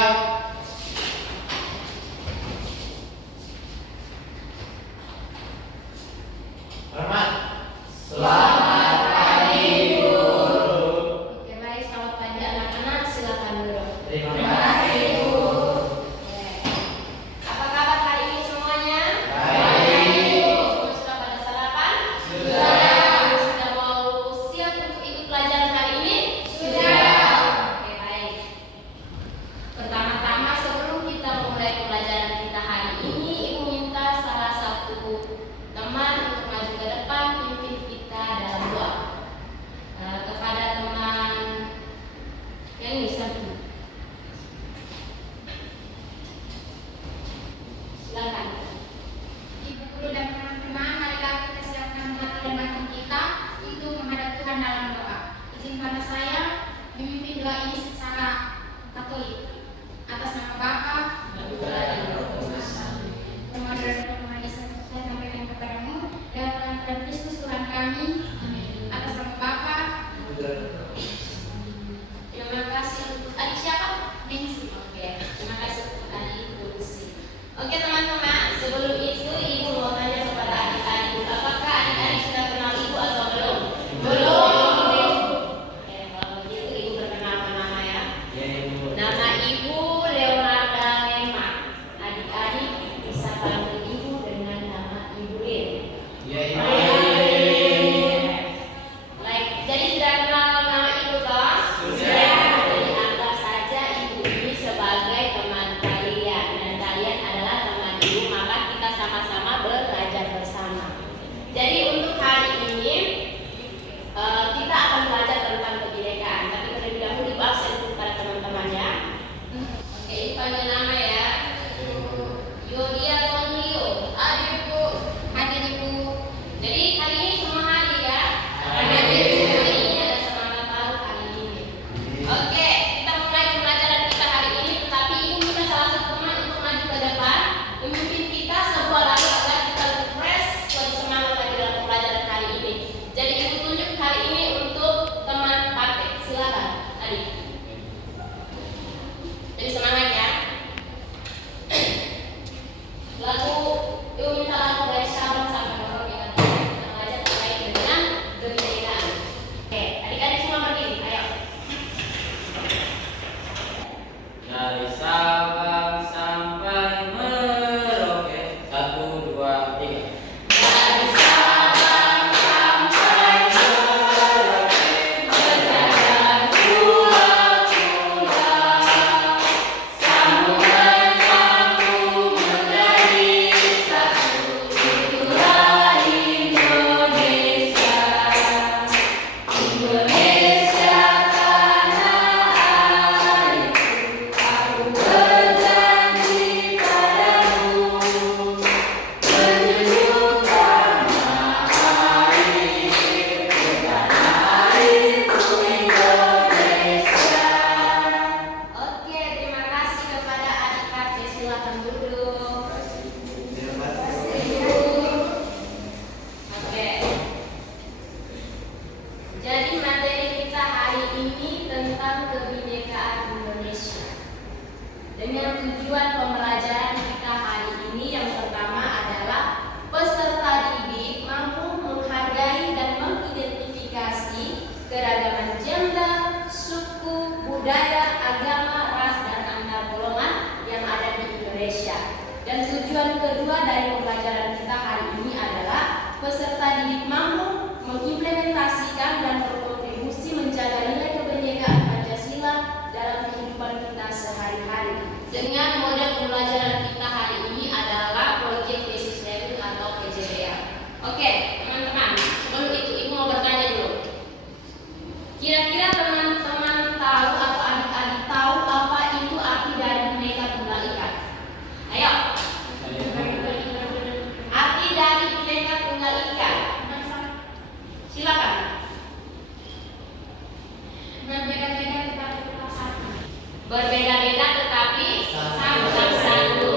siap. Hormat. Selamat pagi, Bu. Oke, baik. Selamat pagi anak-anak. Silakan duduk. Terima kasih, Bu. Oke. Apa kabar hari ini semuanya? Baik. Semua sudah pada sarapan? Sudah. Sudah mau siap untuk ikut pelajaran hari ini? Sudah. Oke, baik. Pertama-tama sebelum kita memulai pelajaran kita hari ini, Ibu minta salah satu teman untuk maju ke depan pimpin kita dalam doa. Kepada teman yang ini satu. Silakan. Ibu guru dan teman-teman, marilah kita siapkan hati dan batin kita untuk menghadap Tuhan dalam doa. Izinkanlah saya memimpin doa ini secara Katolik. Atas nama Bapa, dan Roh Kudus. Nama dan Tuhan Yesus, saya sampaikan kepadamu dalam nama Kristus Tuhan kami. Atas nama Bapa. Terima kasih untuk adik siapa? Ningsi. Oke, terima kasih untuk adik Lucy. Oke teman-teman, sebelum itu Ibu mau tanya kepada adik-adik, apakah adik-adik sudah kenal Ibu atau belum? Belum. Oke, kalau begitu Ibu perkenalkan nama ya. Ya, Ibu. Nama Ibu Leonarda Lema. Adik-adik bisa panggil Ibu dengan nama Ibu Lin. Ya, Ibu. Baik, jadi sudah kenal nama Ibu toh? Sudah. Jadi anggap saja Ibu ini sebagai teman kalian dan kalian adalah teman Ibu, maka kita sama-sama belajar bersama. Jadi untuk hari ini kita akan belajar tentang kebinekaan. Tapi terlebih dahulu Ibu absen dulu pada teman-teman ya. Oke, Ibu panggil nama ya. Yodia Tonio. Hadir Bu. Hadir Ibu. Jadi hari ini semua hadir ya. Hadir. Hari ini ada semangat baru hari ini. Oke, kita mulai pembelajaran kita hari ini. Tetapi Ibu minta salah satu teman untuk maju ke depan, memimpin kita sebuah lagu agar kita lebih fresh, lebih semangat lagi dalam pembelajaran hari ini. Jadi Ibu tunjuk hari ini untuk teman Patek. Silakan, adik. Jadi semangat ya. Lagu Ibu minta lagu dari Sabang sampai Merauke ya. Kita belajar terkait dengan kebinekaan. Oke, adik-adik semua berdiri. Ayo. Dari Sabang sampai Merauke. 1, 2, 3. Dari Sabang sampai Merauke, berjalan pulau-pulau, samudra mampu menjadi satu, itulah Indonesia. Indonesia tanah airku, aku berjanji padamu, menunjukkan air ke tanah airku Indonesia. Oke, terima kasih kepada adik kakek. Silakan duduk. Terima kasih. Oke. Jadi materi kita hari ini tentang kebinekaan Indonesia. Dengan tujuan pembelajaran kita hari ini yang pertama adalah peserta didik mampu menghargai dan mengidentifikasi keragaman gender, suku, budaya, agama, ras, dan antar golongan yang ada di Indonesia. Dan tujuan kedua dari pembelajaran kita hari ini adalah peserta didik mampu mengimplementasikan dan berkontribusi menjaga nilai kebinekaan Pancasila dalam kehidupan kita sehari-hari. Dengan model pembelajaran kita hari ini adalah Project Basis Learning atau PJBL. Oke, teman-teman, sebelum itu Ibu mau bertanya dulu. Kira-kira teman-teman tahu atau adik-adik tahu apa itu arti dari Bhinneka Tunggal Ika? Ayo. Arti dari Bhinneka Tunggal Ika. Silakan. Berbeda-beda tetapi tetap satu. Berbeda-beda tetapi sama-sama satu.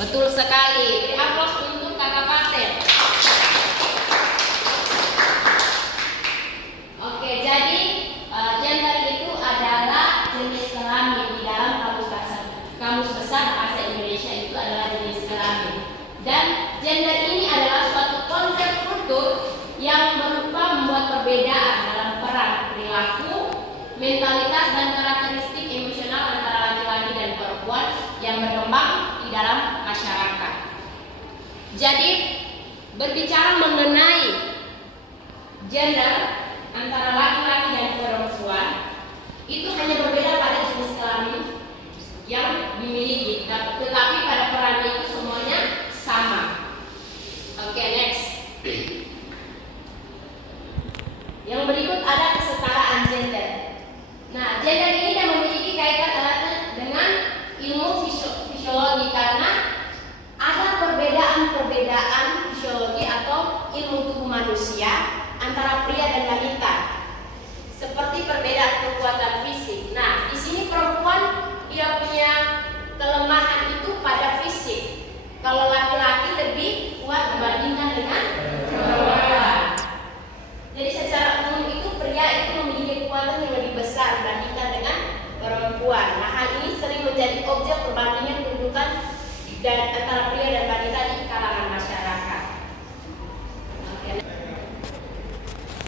Betul sekali. Aplaus untuk Kakak Paten. Oke, jadi gender itu adalah jenis kelamin di dalam kamus besar bahasa Indonesia itu adalah jenis kelamin. Dan gender ini adalah suatu konsep kultur yang berupa membuat perbedaan dalam peran perilaku, mentalitas dan karakteristik emosional antara laki-laki dan perempuan yang berkembang di dalam masyarakat. Jadi berbicara mengenai gender antara laki-laki dan perempuan itu hanya berbeda pada jenis kelamin yang dimiliki, tetapi pada perannya itu semuanya sama. Oke, next. Yang berikut ada kesetaraan gender. Nah, gender ini yang memiliki kaitan erat dengan ilmu fisiologi karena ada perbedaan fisiologi atau ilmu tubuh manusia antara pria dan wanita. Seperti perbedaan kekuatan fisik. Nah, di sini perempuan dia punya kelemahan itu pada fisik. Kalau laki-laki lebih kuat dibandingkan dengan perempuan. Jadi secara umum itu pria itu memiliki kekuatan yang lebih besar dibandingkan dengan perempuan. Nah, hal ini sering menjadi objek perbandingan kedudukan dan antara pria dan wanita di kalangan masyarakat. Oke.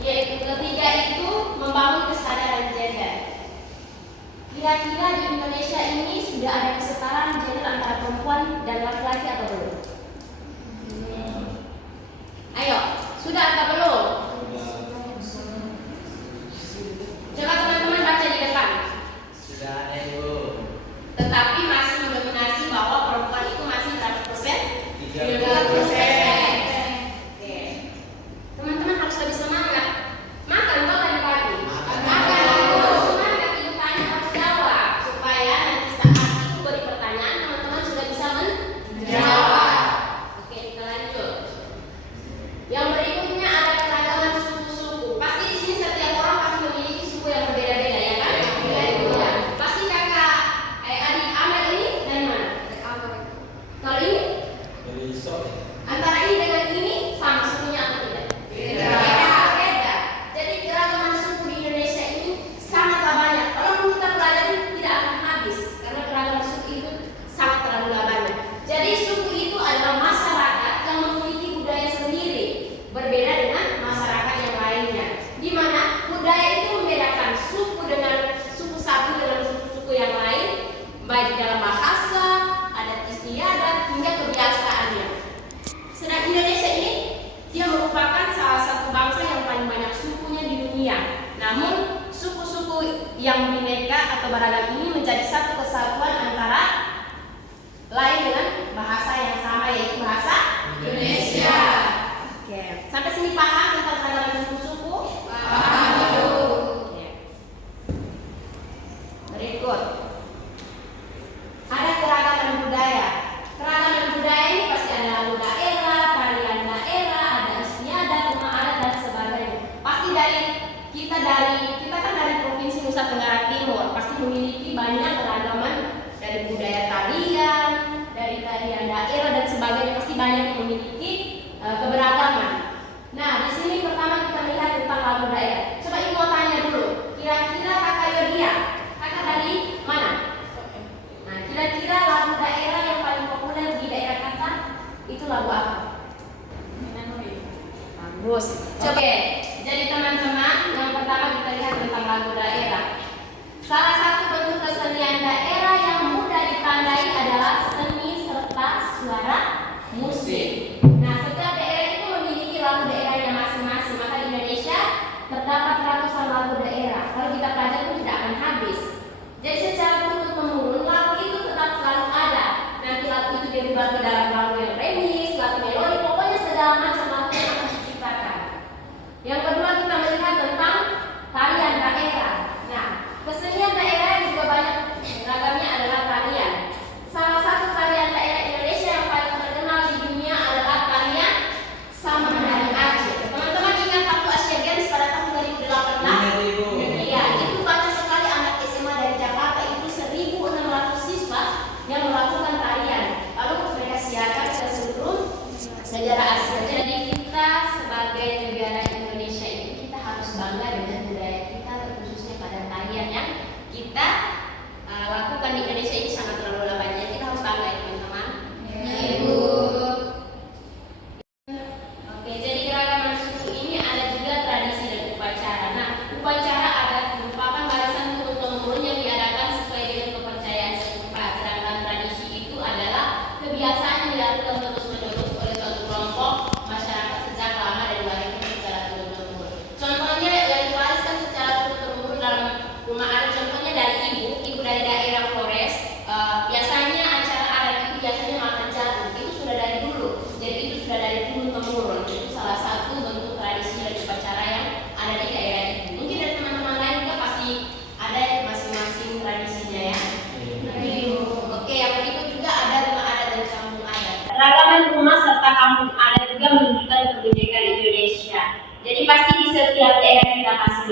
Yaitu ketiga itu membangun kesadaran gender. Kira-kira di Indonesia ini sudah ada kesetaraan gender antara perempuan dan laki-laki atau belum? Ayo, sudah atau belum? Coba teman-teman baca di depan. Sudah ada Ibu. Tetapi masih mendominasi bahwa perempuan itu masih berapa persen? 30%. Oke. Teman-teman harus lebih semangat. Makan kok tadi pagi? Makan. Harus semangat, ibu tanya harus jawab supaya nanti saat ibu beri pertanyaan teman-teman sudah bisa menjawab. Oke, kita lanjut. Yang berikutnya ada keragaman suku-suku. Pasti di sini setiap orang pasti memiliki suku yang berbeda-beda, ya kan? Ya. Pasti kakak adik Amel ini dari mana? Kalau ini Dari Sok. antara ini dengan ini sama sukunya atau tidak? Beda. Beda. Jadi keragaman suku di Indonesia ini sangatlah banyak. Kalau kita pelajari tidak akan habis karena keragaman suku itu sangat terlalu banyak. Jadi suku itu adalah masyarakat yang memiliki budaya sendiri, berbeda dengan masyarakat yang lainnya. Di mana budaya itu membedakan suku dengan suku satu dengan suku-suku yang lain, baik dalam bahasa, adat istiadat hingga kebiasaannya. Sedang Indonesia ini dia merupakan salah satu bangsa yang paling banyak sukunya di dunia. Namun suku-suku yang bineka atau beragam ini menjadi satu kesatuan antara lain dengan bahasa yang sama yaitu bahasa Indonesia. Oke, sampai sini paham tentang keragaman suku-suku? Paham. Oke. Berikut. Ada keragaman budaya. Keragaman budaya ini pasti ada lagu daerah, tarian daerah, ada istiadat, rumah adat dan sebagainya. Pasti kita kan dari Provinsi Nusa Tenggara Timur pasti memiliki banyak keragaman dari budaya tarian, dari tarian daerah dan sebagainya, pasti banyak yang memiliki keberagaman. Nah, di sini pertama kita melihat tentang lagu daerah. Coba ibu mau tanya dulu, kira-kira kakak Yodia, kakak dari mana? Nah, kira-kira lagu daerah yang paling populer di daerah kakak itu lagu apa? Bagus. Oke, jadi teman-teman, yang pertama kita lihat tentang lagu daerah. Salah satu bentuk kesenian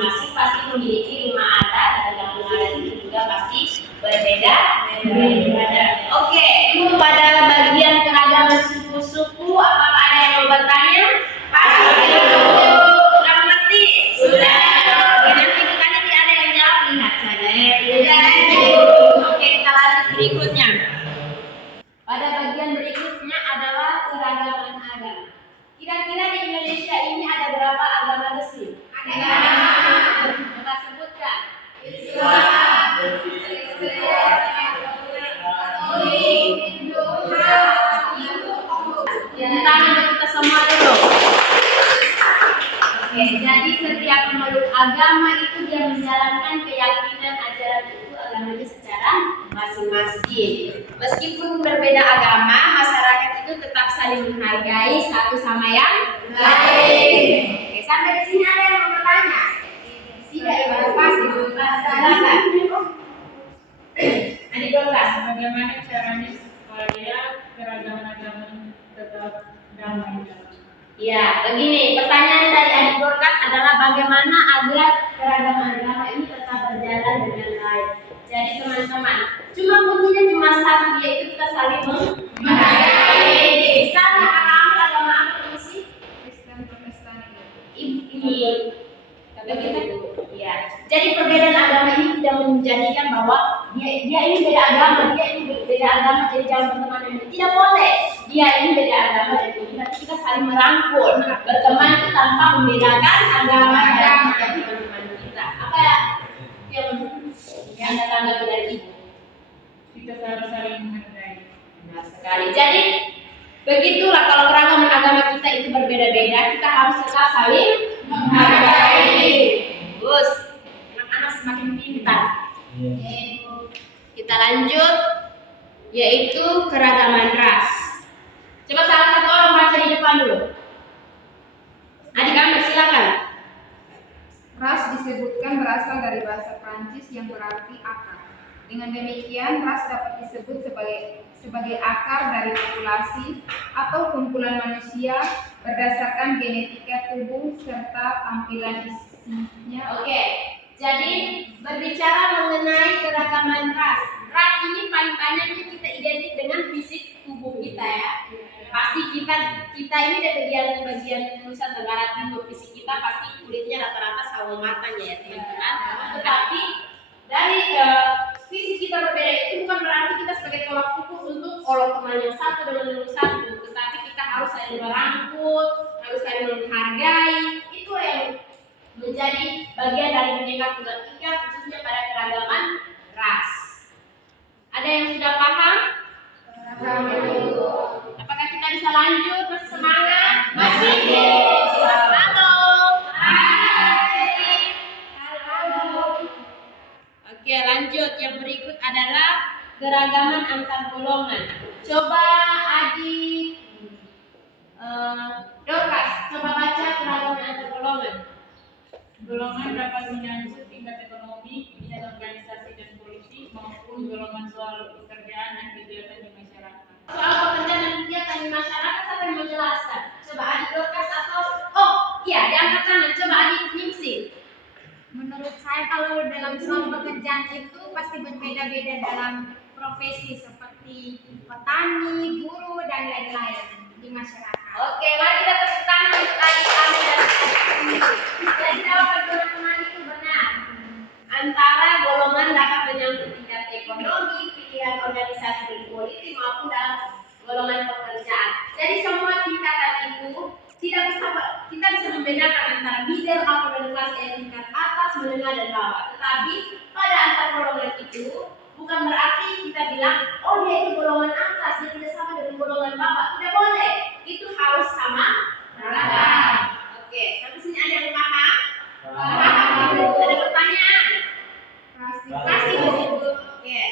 masing-masing pasti memiliki rumah adat dan kampung adat itu juga pasti berbeda. Oke, pada bagian keragaman suku-suku, apakah ada yang mau bertanya? Pasti sudah mengerti? Sudah. Oke, nanti kita tidak ada yang jawab, lihat saja. Oke, kita lanjut berikutnya. Pada bagian berikutnya adalah keragaman agama. Kira-kira di Indonesia ini ada berapa agama resmi? Kita sebutkan. Islam, tangan kita semua dulu. Oke, jadi setiap pemeluk agama itu dia menjalankan keyakinan ajaran itu agamanya secara masing-masing. Meskipun berbeda agama, masyarakat itu tetap saling menghargai satu sama yang lain. Oke, sampai di sini ada yang mau bertanya? Tidak, baru pasti. Adik kelas, Bagaimana caranya supaya keragaman agama tetap damai? ya, begini, pertanyaan dari adik Dorcas adalah bagaimana agar keragaman agama ini tetap berjalan dengan baik. Jadi teman-teman, kuncinya cuma satu, yaitu kita saling menghargai. Misalnya agama apa sih? Kristen Protestan Ini. Ya. Jadi perbedaan agama ini tidak menjadikan bahwa dia ini beda agama, dia ini beda agama, jadi jangan berteman dengan dia. Tidak boleh. Dia ini beda agama dan ini, tapi kita saling merangkul, berteman itu tanpa membedakan agama dan teman-teman kita. Apa ya? Yang Anda tanggapi dari ibu? Kita harus saling menghargai. Benar sekali. Jadi begitulah kalau keragaman agama kita itu berbeda-beda, kita harus tetap saling menghargai. Terus anak-anak semakin pintar. Kita lanjut, yaitu keragaman ras. Coba salah satu orang baca di depan dulu. Adik Ahmad silakan. Ras disebutkan berasal dari bahasa Prancis yang berarti akar. Dengan demikian, ras dapat disebut sebagai akar dari populasi atau kumpulan manusia berdasarkan genetika tubuh serta tampilan isinya. Oke, jadi berbicara mengenai keragaman ras. Ras ini paling banyaknya kita identik dengan fisik tubuh kita ya. Pasti kita ini dari bagian Nusa Tenggara Timur, fisik kita pasti kulitnya rata-rata sawo matanya ya teman-teman. Tetapi dari fisik kita berbeda itu bukan berarti kita sebagai tolak ukur untuk orang teman yang satu dengan yang satu, tetapi kita harus saling merangkul, harus saling menghargai. Itu yang menjadi bagian dari Bhinneka Tunggal Ika, khususnya pada keragaman ras. Ada yang sudah paham? Apakah kita bisa lanjut? Masih semangat? Masih. Halo. Hai. Halo. Oke, lanjut. Yang berikut adalah keragaman antar golongan. Coba adik Dorcas, coba baca keragaman antar golongan. Golongan dapat menyangkut tingkat ekonomi, bidang organisasi dan politik, maupun golongan soal pekerjaan dan kegiatan di masyarakat. Soal pekerjaan dan kegiatan di masyarakat, siapa yang menjelaskan? Coba adik Dorcas atau di angkat tangan. Coba adik Ningsi. Menurut saya kalau dalam soal pekerjaan itu pasti berbeda-beda dalam profesi seperti petani, guru, dan lain-lain di masyarakat. Oke, mari kita tepuk tangan untuk adik kami dan adik Ningsi. Jadi jawaban teman-teman itu benar. Antara golongan dapat menyangkut tingkat ekonomi, pilihan organisasi dan politik maupun dalam golongan pekerjaan. Jadi semua tingkatan itu kita bisa membedakan antara middle, upper, dan class, tingkat atas, menengah, dan bawah. Tetapi pada antar golongan itu bukan berarti kita bilang, oh dia itu golongan atas, dia tidak sama dengan golongan bawah. Tidak boleh. Itu harus sama rata. Oke, sampai sini ada yang paham? Paham. Ada pertanyaan? Kasih Bu. Oke.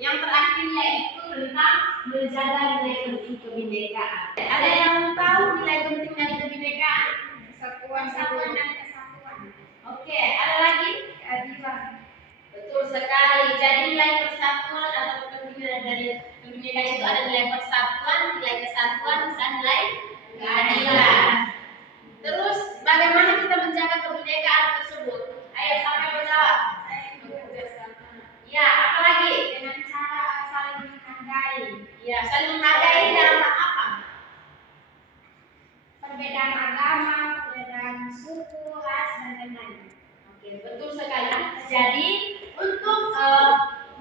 Yang terakhir yaitu tentang menjaga nilai penting kebinekaan. Ada yang tahu nilai penting dari kebinekaan? Persatuan dan kesatuan. Oke, ada lagi? Keadilan. Betul sekali. Jadi nilai persatuan atau kepentingan dari kebinekaan itu ada nilai persatuan, nilai kesatuan, dan nilai keadilan. Terus bagaimana kita menjaga kebinekaan tersebut? Ayo siapa yang menjawab? Ya, apa lagi? Dengan cara saling menghargai. Ya, saling menghargai ini dalam hal apa? Perbedaan agama, perbedaan suku, ras, dan lain-lain. Oke, betul sekali. Jadi untuk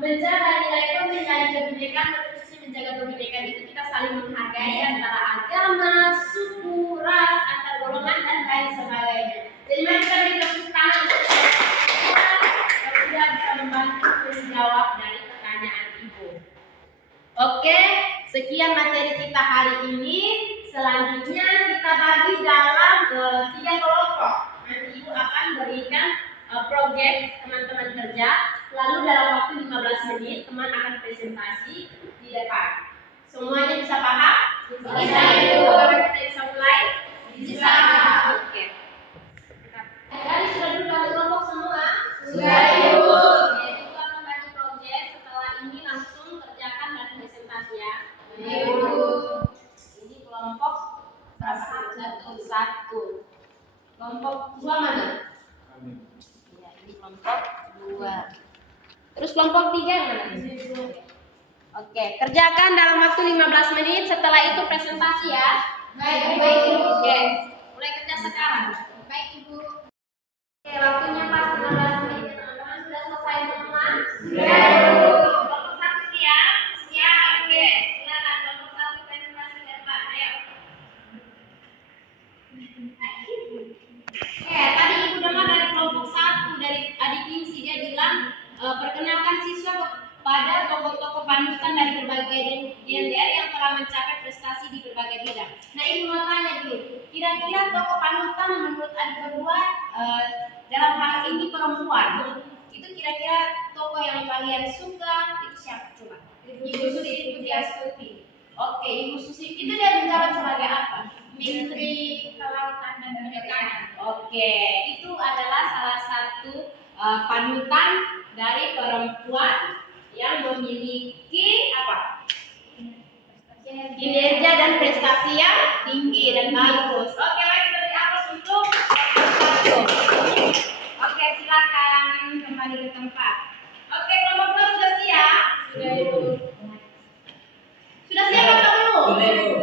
menjaga nilai kebinekaan, khususnya menjaga kebinekaan itu kita saling menghargai antara agama, suku, ras, antar golongan dan lain sebagainya. Jadi mari kita beri tepuk tangan untuk yang sudah bisa membantu menjawab dari pertanyaan ibu. Oke, sekian materi kita hari ini. Selanjutnya kita bagi dalam 3 kelompok. Nanti ibu akan berikan proyek teman-teman kerja. Lalu dalam waktu 15 menit teman akan presentasi di depan. Semuanya bisa paham? Bisa, Ibu. Kita bisa mulai? Bisa. Oke. Jadi sudah dulu bagi kelompok semua? Sudah, Ibu. Oke, Ibu akan bagi proyek. Setelah ini langsung kerjakan dan presentasi ya. Ibu. Ini kelompok satu. Kelompok 2 mana? Ya, ini kelompok 2. Terus kelompok 3 mana? Oke, kerjakan dalam waktu 15 menit. Setelah itu presentasi ya. Baik, Ibu. Oke, mulai kerja sekarang. Baik, Ibu. Oke, waktunya pas 15 menit. Teman-teman sudah selesai semua? Sudah, Ibu. Kelompok 1 siap? Siap. Oke, silakan kelompok 1 presentasi ke depan. Ayo. Tadi ibu dengar dari kelompok 1 dari adik Ningsi, dia bilang perkenalkan siswa pada tokoh-tokoh panutan dari berbagai gender yang telah mencapai prestasi di berbagai bidang. Nah, ibu mau tanya dulu, kira-kira tokoh panutan menurut adik berdua dalam hal ini perempuan, itu kira-kira tokoh yang kalian suka itu siapa? Coba. Ibu Susi Pujiastuti. Oke, Ibu Susi itu dia menjabat sebagai apa? Menteri Kelautan dan Perikanan. Oke, itu adalah salah satu panutan dari perempuan yang memiliki apa? Kinerja dan prestasi yang tinggi dan bagus. Oke, baik, kita beri aplaus untuk satu. Oke, silakan kembali ke tempat. Oke, kelompok 2 sudah siap? Sudah, Ibu. Sudah siap atau belum? Sudah, Ibu.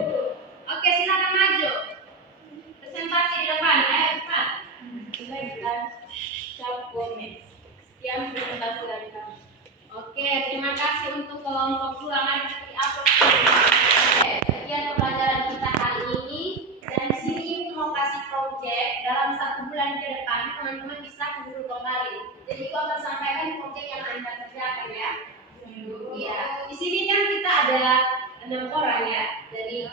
Oke, silakan maju. Presentasi di depan, ayo cepat. Baiklah, Cap Gomez. Sekian presentasi dari kami. Oke, terima kasih untuk kelompok 2. Mari kita beri aplaus. Oke, sekian pembelajaran kita hari ini. Dan di sini Ibu mau kasih proyek dalam 1 bulan ke depan teman-teman bisa kumpul kembali. Jadi Ibu akan sampaikan proyek yang Anda kerjakan ya. Iya, di sini kan kita ada 6 orang ya. Dari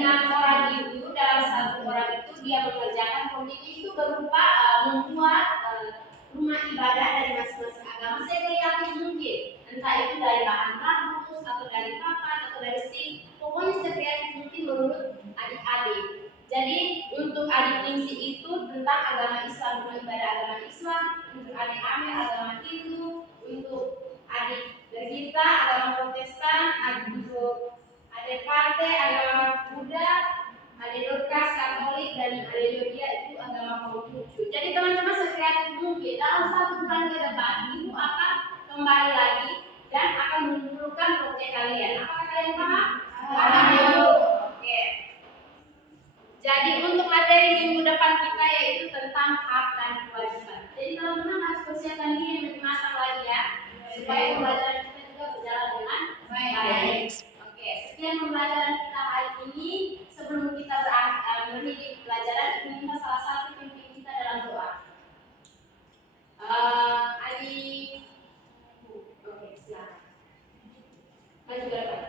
6 orang itu dalam 1 orang itu dia mengerjakan proyek itu berupa membuat rumah ibadah dari masing-masing agama sekreatif mungkin, entah itu dari bahan bagus atau dari papan atau dari stik, pokoknya sekreatif mungkin menurut adik-adik. Jadi untuk adik Ningsi itu tentang agama Islam, rumah ibadah agama Islam, untuk adik Amel agama Hindu, untuk adik Gita agama Protestan, adik Pate agama Buddha, adik Dorcas Katolik, dan adik Yodia itu agama Konghucu. Jadi teman-teman sekreatif mungkin dalam 1 bulan ke depan Ibu akan kembali lagi dan akan mengumpulkan proyek kalian. Apakah kalian paham? Paham. Oke. Jadi untuk materi minggu depan kita yaitu tentang hak dan kewajiban. Jadi teman-teman harus persiapkan diri lebih matang lagi ya, supaya pembelajaran kita juga berjalan dengan baik. Oke, sekian pembelajaran kita hari ini. Sebelum kita berakhir pelajaran, ini minta salah satu pimpin kita dalam doa. Adik, oke, silakan. Maju ke depan.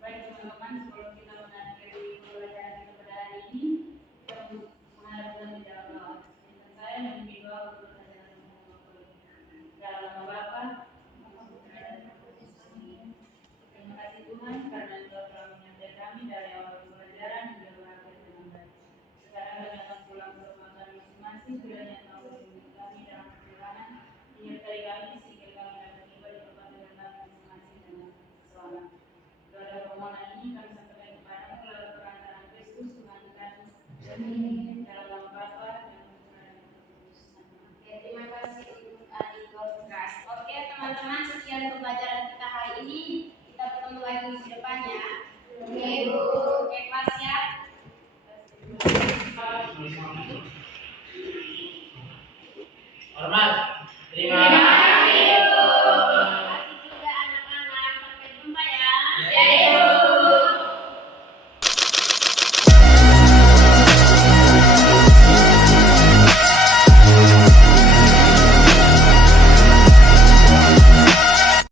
Baik teman-teman, sebelum kita mengakhiri pembelajaran kita pada hari ini, kita menghadap Tuhan di dalam doa. Dan saya memimpin doa untuk pelajaran dalam nama Bapa, terima kasih Tuhan karena Engkau telah menyertai kami dari awal pembelajaran hingga berakhir dengan baik. Sekarang kami akan pulang ke rumah kami masing-masing, kiranya Engkau melindungi kami dalam perjalanan, menyertai kami sehingga kami dapat tiba di tempat tujuan kami masing-masing dengan selamat. Doa permohonan ini kami sampaikan kepadamu melalui perantara Dalam nama Bapa dan Putra dan Roh Kudus. Amin. Oke, terima kasih untuk adik kelas. Oke, teman-teman, sekian pembelajaran kita hari ini. Kita bertemu lagi di depannya. Oke, Bu. Oke, kelas ya. Terima kasih.